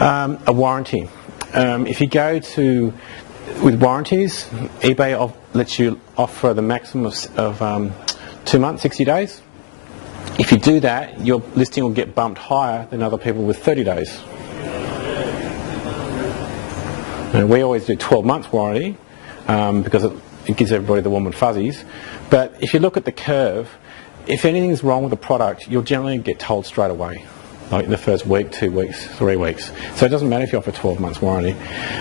A warranty. If you go to with warranties, eBay lets you offer the maximum of 2 months, 60 days. If you do that, your listing will get bumped higher than other people with 30 days. And we always do 12 months warranty because it gives everybody the warm and fuzzies. But if you look at the curve, if anything's wrong with the product, you'll generally get told straight away, like in the first week, 2 weeks, 3 weeks. So it doesn't matter if you offer 12 months warranty.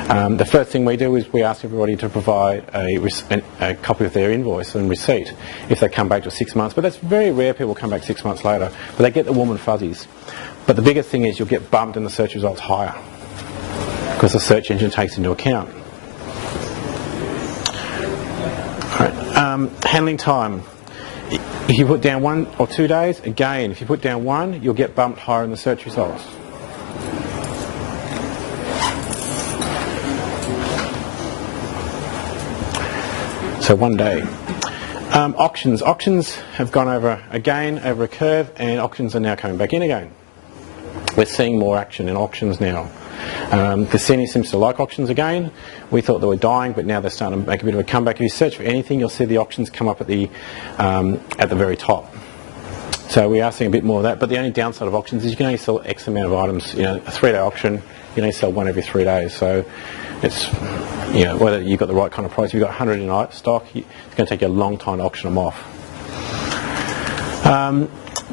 The first thing we do is we ask everybody to provide a copy of their invoice and receipt if they come back to 6 months. But that's very rare people come back 6 months later. But they get the warm and fuzzies. But the biggest thing is you'll get bumped in the search results higher because the search engine takes into account. All right. Handling time. If you put down 1 or 2 days, again, if you put down 1, you'll get bumped higher in the search results. So 1 day. Auctions. Auctions have gone over a curve, and auctions are now coming back in again. We're seeing more action in auctions now. Cassini seems to like auctions again. We thought they were dying, but now they're starting to make a bit of a comeback. If you search for anything, you'll see the auctions come up at the very top. So we are seeing a bit more of that. But the only downside of auctions is you can only sell X amount of items. You know, a 3-day auction, you can only sell one every 3 days. So it's, you know, whether you've got the right kind of price. If you've got 100 in stock, it's going to take you a long time to auction them off.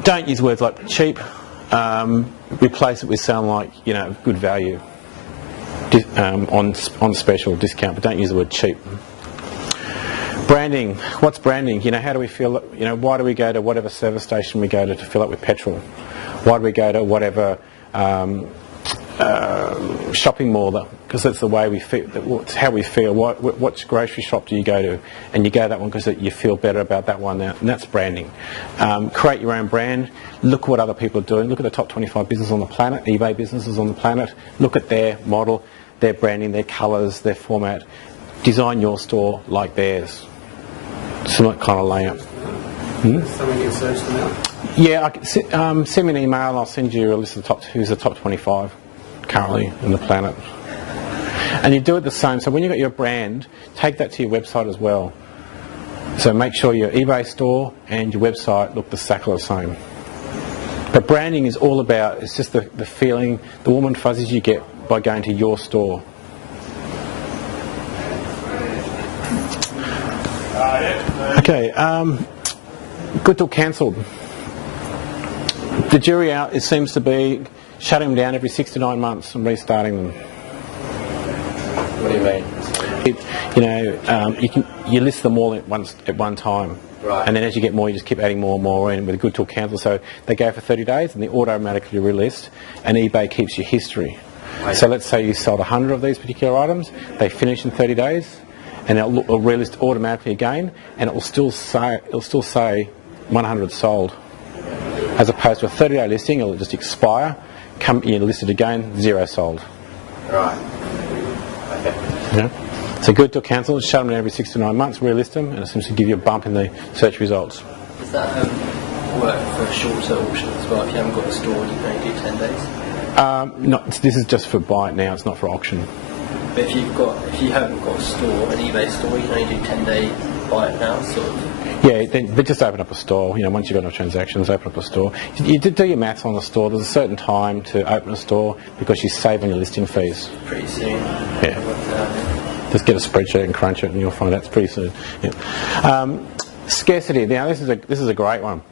Don't use words like cheap. Replace it with sound like, you know, good value on special discount, but don't use the word cheap. Branding. What's branding? You know, how do we feel? You know, why do we go to whatever service station we go to fill up with petrol? Why do we go to whatever shopping mall? Because that's the way we feel. That's how we feel. What grocery shop do you go to? And you go to that one because you feel better about that one now, and that's branding. Create your own brand. Look what other people are doing. Look at the top 25 businesses on the planet, eBay businesses on the planet. Look at their model, their branding, their colours, their format. Design your store like theirs. Similar kind of layout. Someone can search them out? Yeah, send me an email and I'll send you a list of who's the top 25 currently on the planet. And you do it the same. So when you've got your brand, take that to your website as well. So make sure your eBay store and your website look exactly the same. But branding is all about, it's just the feeling, the warm and fuzzies you get by going to your store. Okay, good till cancelled. The jury out, it seems to be shutting them down every 6 to 9 months and restarting them. What do you mean? You list them all at one time. Right. And then as you get more, you just keep adding more and more in with a good till cancel. So they go for 30 days and they automatically relist, and eBay keeps your history. Right. So let's say you sold 100 of these particular items, they finish in 30 days, and it'll relist automatically again, and it will still say 100 sold. As opposed to a 30-day listing, it'll just expire, you list it again, 0 sold. Right. Okay. Yeah. So good till cancel, shut them down every 6 to 9 months, relist them, and it seems to give you a bump in the search results. Does that work for shorter auctions as well? If you haven't got a store, you can only do 10 days? This is just for buy it now, it's not for auction. But if you haven't got a store, an eBay store, you can only do 10-day buy it now, sort of. Yeah, then just open up a store. You know, once you've got enough transactions, open up a store. You did do your maths on the store. There's a certain time to open a store because you save on your listing fees. Pretty soon. Yeah. Just get a spreadsheet and crunch it, and you'll find that's pretty soon. Yeah. Scarcity. Now, this is a great one.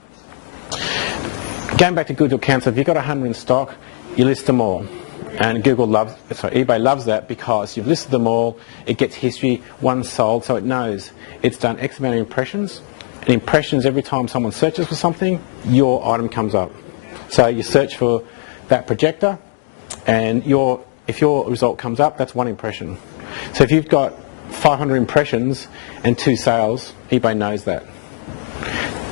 Going back to good till cancel, if you've got 100 in stock, you list them all. And eBay loves that because you've listed them all, it gets history, one sold, so it knows it's done X amount of impressions. And impressions, every time someone searches for something, your item comes up. So you search for that projector, and if your result comes up, that's one impression. So if you've got 500 impressions and 2 sales, eBay knows that.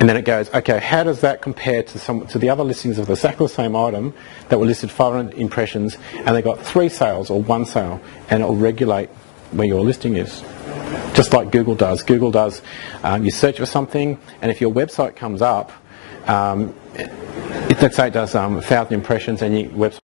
And then it goes, okay, how does that compare to the other listings of exactly the same item that were listed 500 impressions and they got 3 sales or 1 sale, and it will regulate where your listing is. Just like Google does. Google does, you search for something, and if your website comes up, let's say it does 1,000 impressions and your website